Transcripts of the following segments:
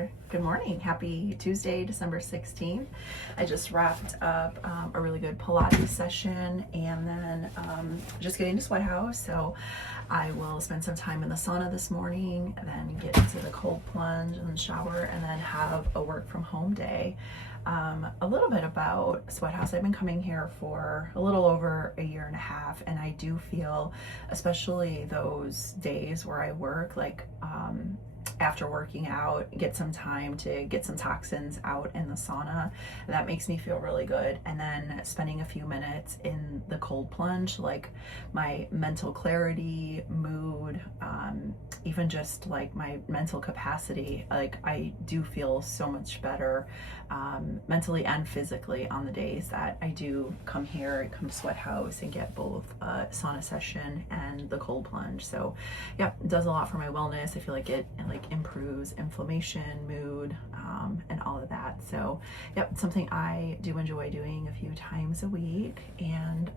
there. Good morning. Happy Tuesday, December 16th. I just wrapped up a really good Pilates session and then just getting to SweatHouz. So I will spend some time in the sauna this morning and then get into the cold plunge and shower and then have a work from home day. A little bit about SweatHouz. I've been coming here for a little over a year and a half, and I do feel, especially those days where I work, like after working out, get some time to get some toxins out in the sauna. That makes me feel really good. And then spending a few minutes in the cold plunge, like my mental clarity, mood, even just like my mental capacity, like I do feel so much better mentally and physically on the days that I do come here, come to SweatHouz and get both a sauna session and the cold plunge. So yeah, it does a lot for my wellness. I feel like it like improves inflammation, mood, and all of that. So yep, something I do enjoy doing a few times a week. And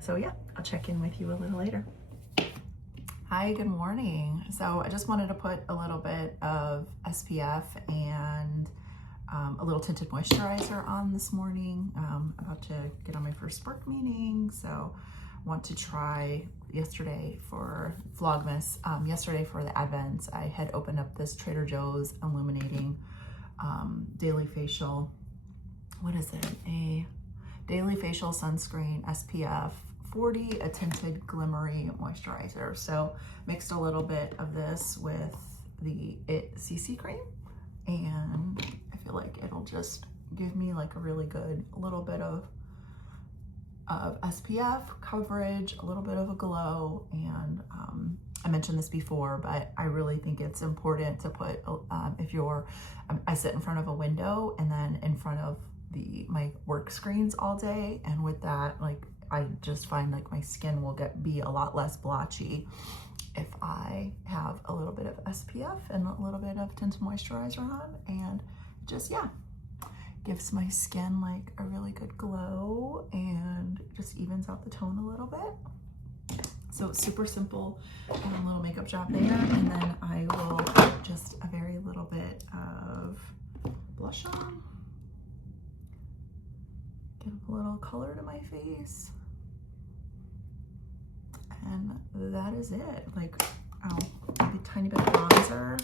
so yeah, I'll check in with you a little later. Hi, good morning. So I just wanted to put a little bit of SPF and a little tinted moisturizer on this morning. About to get on my first work meeting, so want to try. Yesterday for Vlogmas, yesterday for the Advent, I had opened up this Trader Joe's illuminating daily facial. What is it? A daily facial sunscreen SPF 40, a tinted glimmery moisturizer. So mixed a little bit of this with the It CC cream, and I feel like it'll just give me like a really good little bit of SPF coverage, a little bit of a glow. And I mentioned this before, but I really think it's important to put if you're I sit in front of a window and then in front of my work screens all day, and with that, like I just find like my skin will be a lot less blotchy if I have a little bit of SPF and a little bit of tinted moisturizer on, and just gives my skin like a really good glow and just evens out the tone a little bit. So super simple little makeup job there. And then I will put just a very little bit of blush on. Give a little color to my face. And that is it. Like, a tiny bit of bronzer.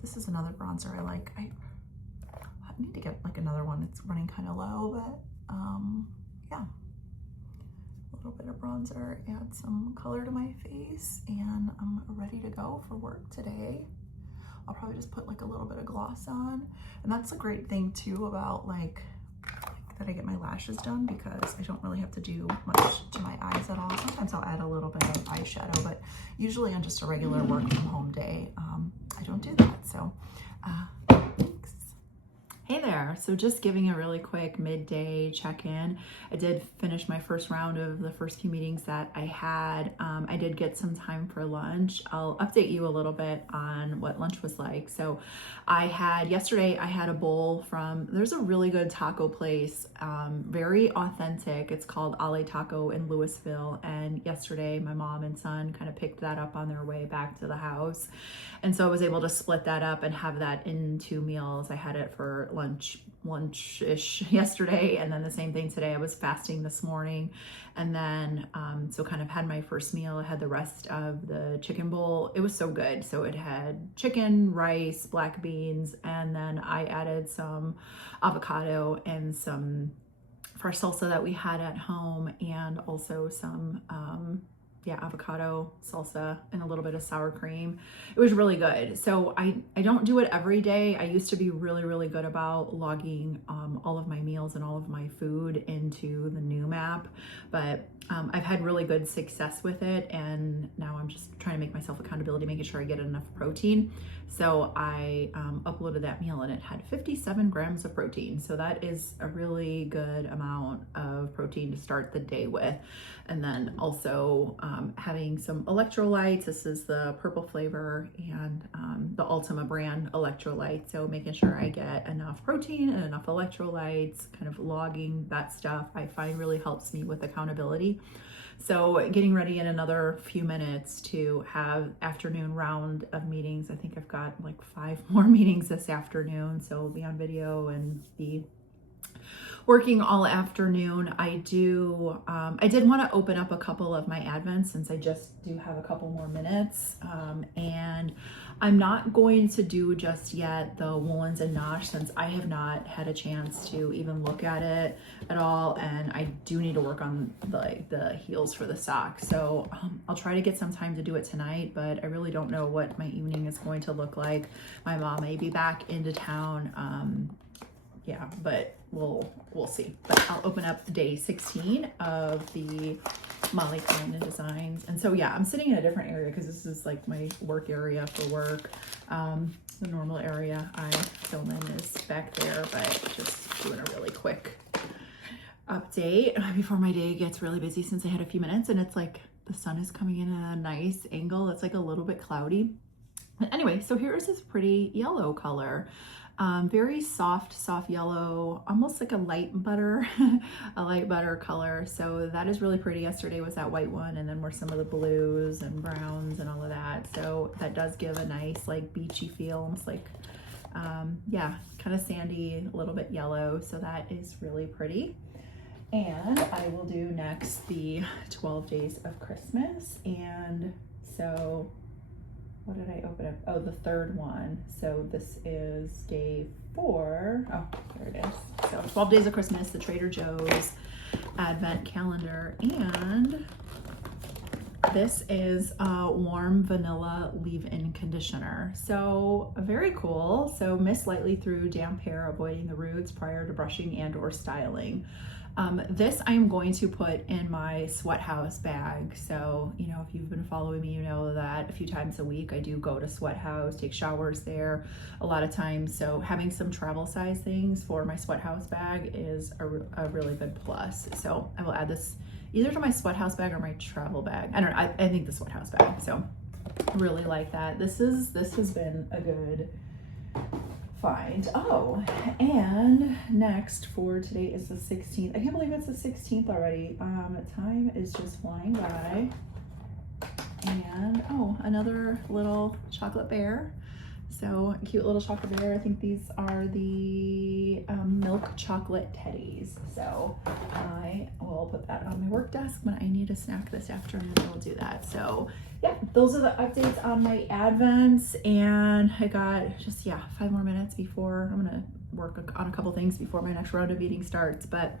This is another bronzer I like. I need to get like another one. It's running kind of low, but yeah. A little bit of bronzer, add some color to my face, and I'm ready to go for work today. I'll probably just put like a little bit of gloss on. And that's a great thing too about like that I get my lashes done, because I don't really have to do much to my eyes at all. Sometimes I'll add a little bit of eyeshadow, but usually on just a regular work from home day, I don't do that. So thanks. Hey there. So just giving a really quick midday check-in. I did finish my first round of the first few meetings that I had. I did get some time for lunch. I'll update you a little bit on what lunch was like. So yesterday I had a bowl there's a really good taco place, very authentic. It's called Ale Taco in Louisville. And yesterday my mom and son kind of picked that up on their way back to the house. And so I was able to split that up and have that in 2 meals. I had it for lunch-ish yesterday, and then the same thing today. I was fasting this morning, and then so kind of had my first meal. I had the rest of the chicken bowl. It was so good. So it had chicken, rice, black beans, and then I added some avocado and some fresh salsa that we had at home, and also some avocado salsa and a little bit of sour cream. It was really good. So I don't do it every day. I used to be really, really good about logging all of my meals and all of my food into the Noom app, but I've had really good success with it, and now I'm just trying to make myself accountability, making sure I get enough protein. So I uploaded that meal, and it had 57 grams of protein. So that is a really good amount of protein to start the day with. And then also having some electrolytes. This is the purple flavor and the Ultima brand electrolyte. So making sure I get enough protein and enough electrolytes, kind of logging that stuff, I find really helps me with accountability. So getting ready in another few minutes to have afternoon round of meetings. I think I've got like 5 more meetings this afternoon. So we'll be on video and be working all afternoon. I did want to open up a couple of my advents since I just do have a couple more minutes. And I'm not going to do just yet the woolens and nosh since I have not had a chance to even look at it at all. And I do need to work on the heels for the socks. So I'll try to get some time to do it tonight, but I really don't know what my evening is going to look like. My mom may be back into town. Yeah, but we'll see. But I'll open up day 16 of the Molly Coleman Designs. And so yeah, I'm sitting in a different area because this is like my work area for work. The normal area I film in is back there, but just doing a really quick update before my day gets really busy since I had a few minutes and it's like the sun is coming in at a nice angle. It's like a little bit cloudy. But anyway, so here's this pretty yellow color. Very soft yellow, almost like a light butter, a light butter color. So that is really pretty. Yesterday was that white one, and then were some of the blues and browns and all of that. So that does give a nice like beachy feel, almost like, yeah, kind of sandy, a little bit yellow. So that is really pretty. And I will do next the 12 days of Christmas. And so what did I open up? Oh, the third one. So this is day 4. Oh, there it is. So 12 days of Christmas, the Trader Joe's advent calendar. And this is a warm vanilla leave-in conditioner. So very cool. So mist lightly through damp hair, avoiding the roots prior to brushing and or styling. This I'm going to put in my SweatHouz bag. So, you know, if you've been following me, you know that a few times a week I do go to SweatHouz, take showers there a lot of times. So having some travel size things for my SweatHouz bag is a really good plus. So I will add this either to my SweatHouz bag or my travel bag. I don't know, I think the SweatHouz bag. So I really like that. This has been a good find. Oh, and next for today is the 16th. I can't believe it's the 16th already. Time is just flying by. And oh, another little chocolate bear. So cute little chocolate bear. I think these are the milk chocolate teddies. So I will put that on my work desk when I need a snack this afternoon. I will do that. So yeah, those are the updates on my advents. And I got just, yeah, 5 more minutes before I'm gonna work on a couple things before my next round of meeting starts. But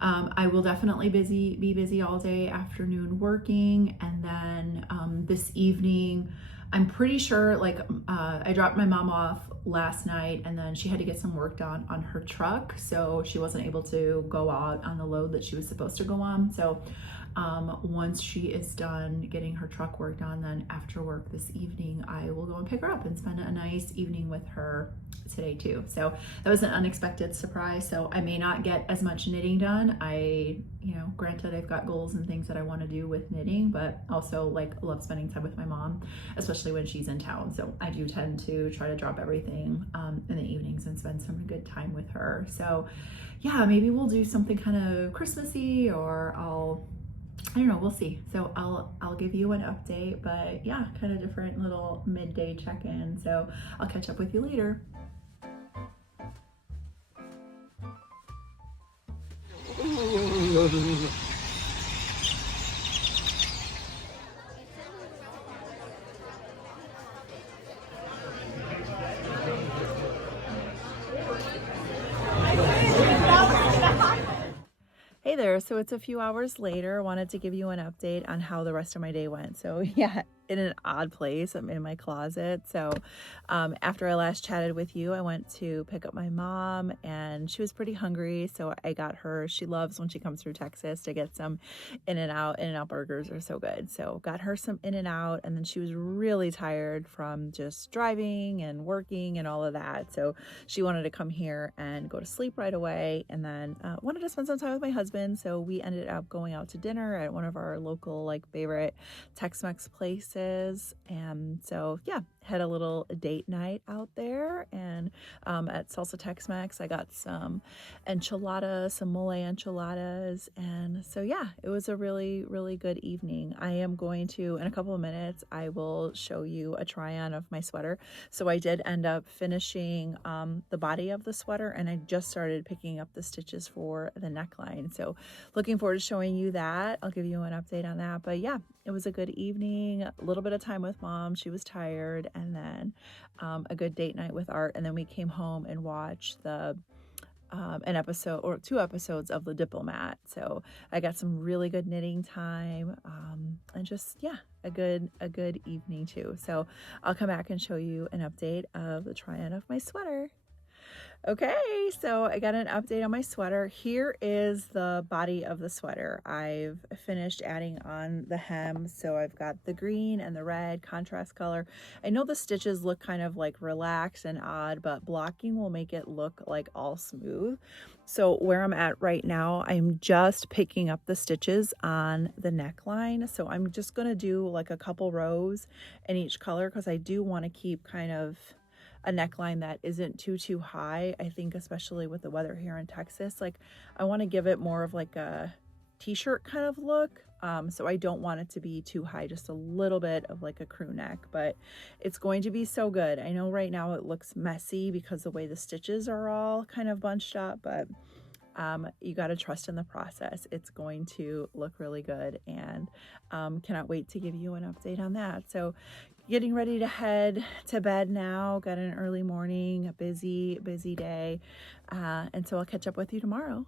I will definitely be busy all day afternoon working. And then this evening, I'm pretty sure, like, I dropped my mom off last night and then she had to get some work done on her truck. So she wasn't able to go out on the load that she was supposed to go on. So once she is done getting her truck work done, then after work this evening, I will go and pick her up and spend a nice evening with her today too. So that was an unexpected surprise. So I may not get as much knitting done. You know, granted I've got goals and things that I want to do with knitting, but also like love spending time with my mom, especially when she's in town. So I do tend to try to drop everything in the evenings and spend some good time with her. So yeah, maybe we'll do something kind of Christmassy, or I don't know, we'll see. So I'll give you an update, but yeah, kind of different little midday check-in. So I'll catch up with you later. Hey there, so it's a few hours later. Wanted to give you an update on how the rest of my day went. So yeah, in an odd place, I'm in my closet. So after I last chatted with you, I went to pick up my mom and she was pretty hungry. So I got her, she loves when she comes through Texas to get some In-N-Out. In-N-Out burgers are so good. So got her some In-N-Out, and then she was really tired from just driving and working and all of that. So she wanted to come here and go to sleep right away, and then wanted to spend some time with my husband. So we ended up going out to dinner at one of our local like favorite Tex-Mex places. And so yeah, had a little date night out there, and at Salsa Tex-Mex I got some enchiladas, some mole enchiladas, and so yeah, it was a really, really good evening. I am going to, in a couple of minutes, I will show you a try-on of my sweater. So I did end up finishing the body of the sweater, and I just started picking up the stitches for the neckline. So looking forward to showing you that. I'll give you an update on that. But yeah, it was a good evening, a little bit of time with mom. She was tired, and then a good date night with Art. And then we came home and watched an episode or 2 episodes of the Diplomat. So I got some really good knitting time, and just, yeah, a good evening too. So I'll come back and show you an update of the try-on of my sweater. Okay, so I got an update on my sweater. Here is the body of the sweater. I've finished adding on the hem, so I've got the green and the red contrast color. I know the stitches look kind of like relaxed and odd, but blocking will make it look like all smooth. So where I'm at right now, I'm just picking up the stitches on the neckline. So I'm just gonna do like a couple rows in each color, because I do want to keep kind of a neckline that isn't too high. I think especially with the weather here in Texas, like I want to give it more of like a t-shirt kind of look. So I don't want it to be too high, just a little bit of like a crew neck, but it's going to be so good. I know right now it looks messy because the way the stitches are all kind of bunched up, but you got to trust in the process. It's going to look really good, and cannot wait to give you an update on that. So getting ready to head to bed now. Got an early morning, a busy day, and so I'll catch up with you tomorrow.